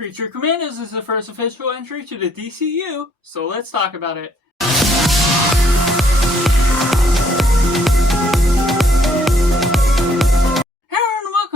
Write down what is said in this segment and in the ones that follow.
Creature Commandos is the first official entry to the DCU, so let's talk about it.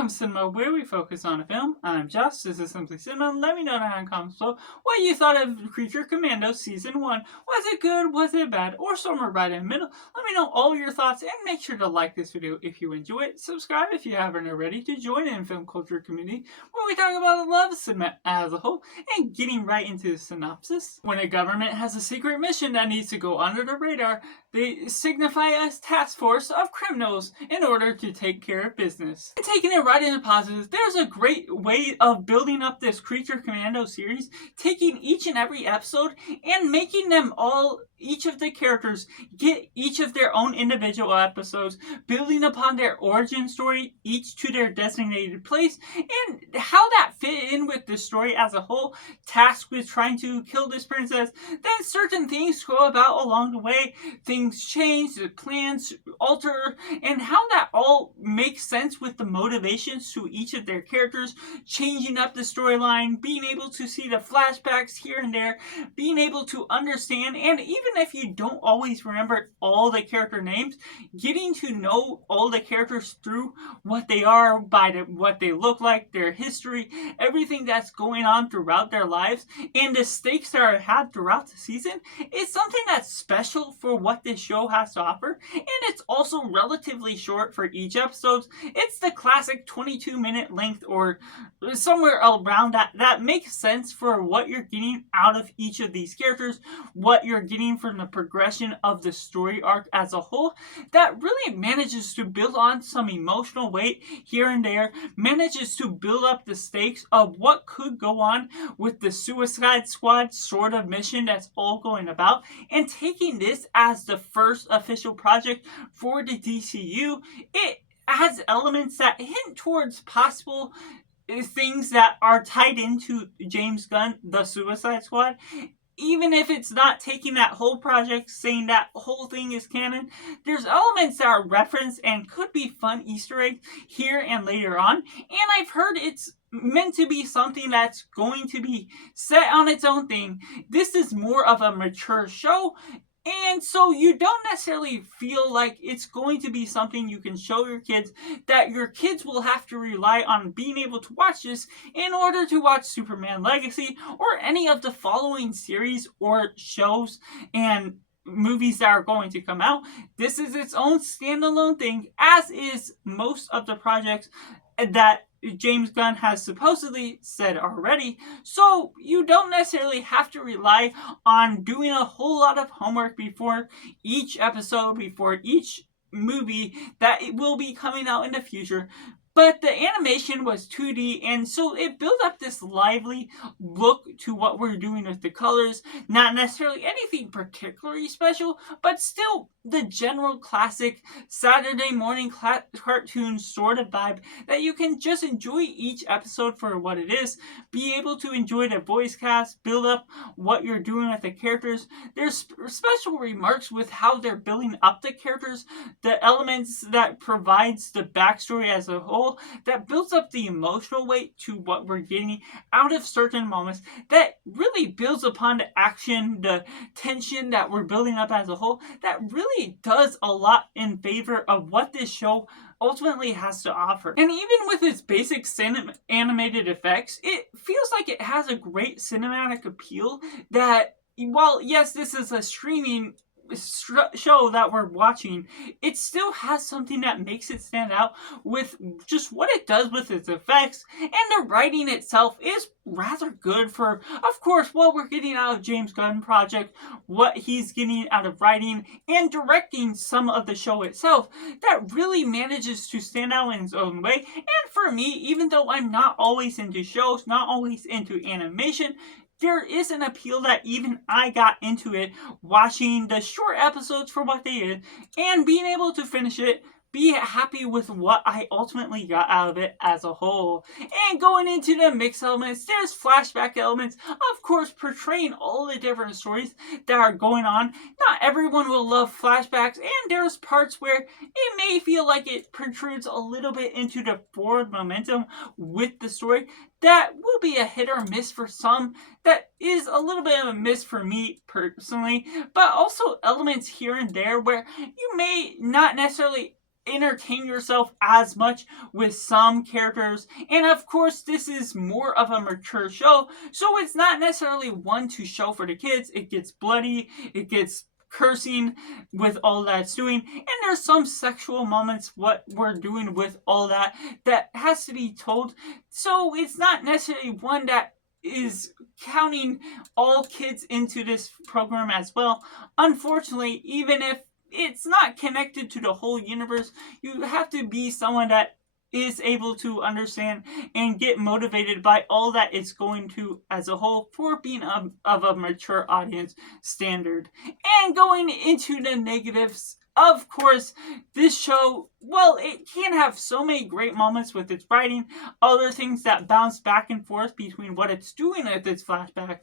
Cinema, where we focus on a film. I'm Josh, this is Simply Cinema. Let me know down in the comments below what you thought of Creature Commandos Season 1. Was it good? Was it bad? Or somewhere right in the middle? Let me know all your thoughts and make sure to like this video if you enjoy it. Subscribe if you haven't already to join in film culture community where we talk about love cinema as a whole. And getting right into the synopsis. When a government has a secret mission that needs to go under the radar, they signify a task force of criminals in order to take care of business. And taking it right into positives, there's a great way of building up this Creature Commando series, taking each and every episode and making them all, each of the characters, get each of their own individual episodes, building upon their origin story, each to their designated place, and how that fit in with the story as a whole, tasked with trying to kill this princess. Then certain things go about along the way, things change, the plans alter, and how that all makes sense with the motivations to each of their characters, changing up the storyline, being able to see the flashbacks here and there, being able to understand, and even if you don't always remember all the character names, getting to know all the characters through what they are, what they look like, their history, everything that's going on throughout their lives, and the stakes that are had throughout the season is something that's special for what this show has to offer, and it's also relatively short for each episode. It's the classic 22-minute length or somewhere around that makes sense for what you're getting out of each of these characters, what you're getting from the progression of the story arc as a whole, that really manages to build on some emotional weight here and there, manages to build up the stakes of what could go on with the Suicide Squad sort of mission that's all going about, and taking this as the first official project for the DCU, it has elements that hint towards possible things that are tied into James Gunn, the Suicide Squad. Even if it's not taking that whole project, saying that whole thing is canon, there's elements that are referenced and could be fun Easter eggs here and later on. And I've heard it's meant to be something that's going to be set on its own thing. This is more of a mature show, and so you don't necessarily feel like it's going to be something you can show your kids, that your kids will have to rely on being able to watch this in order to watch Superman Legacy or any of the following series or shows and movies that are going to come out. This is its own standalone thing, as is most of the projects that James Gunn has supposedly said already, so you don't necessarily have to rely on doing a whole lot of homework before each episode, before each movie that it will be coming out in the future. But the animation was 2D, and so it built up this lively look to what we're doing with the colors. Not necessarily anything particularly special, but still the general classic Saturday morning cartoon sort of vibe that you can just enjoy each episode for what it is, be able to enjoy the voice cast, build up what you're doing with the characters. There's special remarks with how they're building up the characters, the elements that provides the backstory as a whole, that builds up the emotional weight to what we're getting out of certain moments, that really builds upon the action, the tension that we're building up as a whole, that really does a lot in favor of what this show ultimately has to offer. And even with its basic animated effects, it feels like it has a great cinematic appeal that, while yes, this is a streaming show that we're watching, it still has something that makes it stand out with just what it does with its effects, and the writing itself is rather good for, of course, what we're getting out of James Gunn project, what he's getting out of writing and directing some of the show itself, that really manages to stand out in its own way. And for me, even though I'm not always into shows, not always into animation, there is an appeal that even I got into it watching the short episodes for what they is, and being able to finish it, be happy with what I ultimately got out of it as a whole. And going into the mix elements, there's flashback elements, of course, portraying all the different stories that are going on. Not everyone will love flashbacks, and there's parts where it may feel like it protrudes a little bit into the forward momentum with the story. that will be a hit or miss for some, that is a little bit of a miss for me personally, but also elements here and there where you may not necessarily entertain yourself as much with some characters. And of course, this is more of a mature show, so it's not necessarily one to show for the kids. It gets bloody, it gets cursing with all that it's doing, and there's some sexual moments what we're doing with all that that has to be told. So it's not necessarily one that is counting all kids into this program as well. Unfortunately, even if it's not connected to the whole universe, you have to be someone that is able to understand and get motivated by all that it's going to as a whole for being of a mature audience standard. And going into the negatives, of course, this show, well, it can have so many great moments with its writing, other things that bounce back and forth between what it's doing with its flashbacks.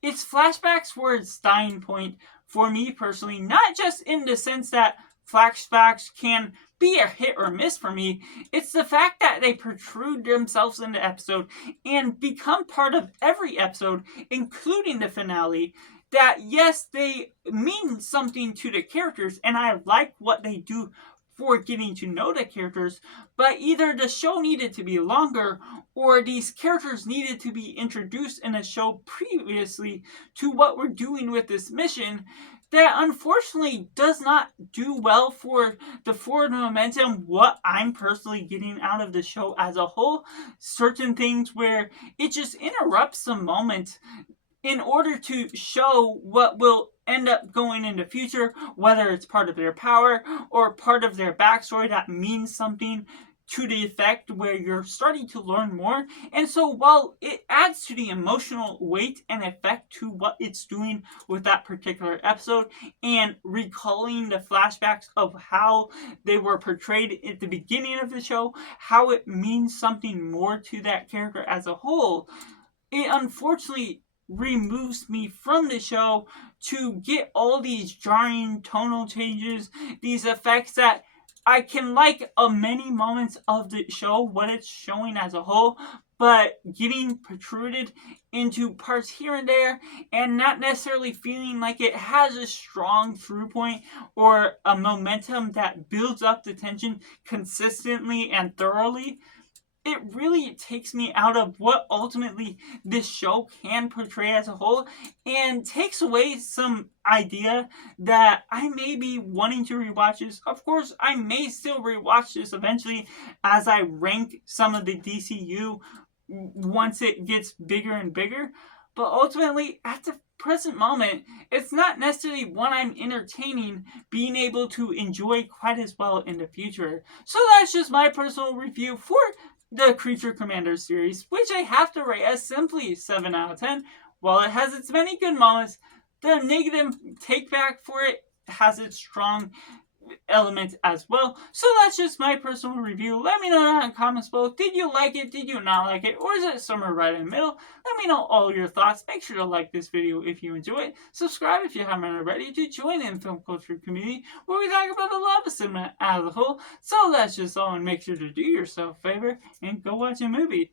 Its flashbacks were its dying point for me personally, not just in the sense that flashbacks can be a hit or miss for me. It's the fact that they protrude themselves in the episode and become part of every episode, including the finale. That yes, they mean something to the characters, and I like what they do for getting to know the characters, but either the show needed to be longer or these characters needed to be introduced in a show previously to what we're doing with this mission, that unfortunately does not do well for the forward momentum, what I'm personally getting out of the show as a whole. Certain things where it just interrupts the moment in order to show what will end up going in the future, whether it's part of their power or part of their backstory that means something to the effect where you're starting to learn more. And so while it adds to the emotional weight and effect to what it's doing with that particular episode and recalling the flashbacks of how they were portrayed at the beginning of the show, how it means something more to that character as a whole, it unfortunately removes me from the show to get all these jarring tonal changes, these effects that I can like many moments of the show, what it's showing as a whole, but getting protruded into parts here and there and not necessarily feeling like it has a strong through point or a momentum that builds up the tension consistently and thoroughly. It really takes me out of what ultimately this show can portray as a whole and takes away some idea that I may be wanting to rewatch this. Of course, I may still rewatch this eventually as I rank some of the DCU once it gets bigger and bigger. But ultimately, at the present moment, it's not necessarily one I'm entertaining being able to enjoy quite as well in the future. So that's just my personal review for the Creature Commandos series, which I have to rate as simply 7 out of 10. While it has its many good moments, the negative take back for it has its strong elements as well. So that's just my personal review. Let me know in the comments below. Did you like it? Did you not like it? Or is it somewhere right in the middle? Let me know all your thoughts. Make sure to like this video if you enjoy it. Subscribe if you haven't already to join in the film culture community where we talk about the love of cinema as a whole. So that's just all, and make sure to do yourself a favor and go watch a movie.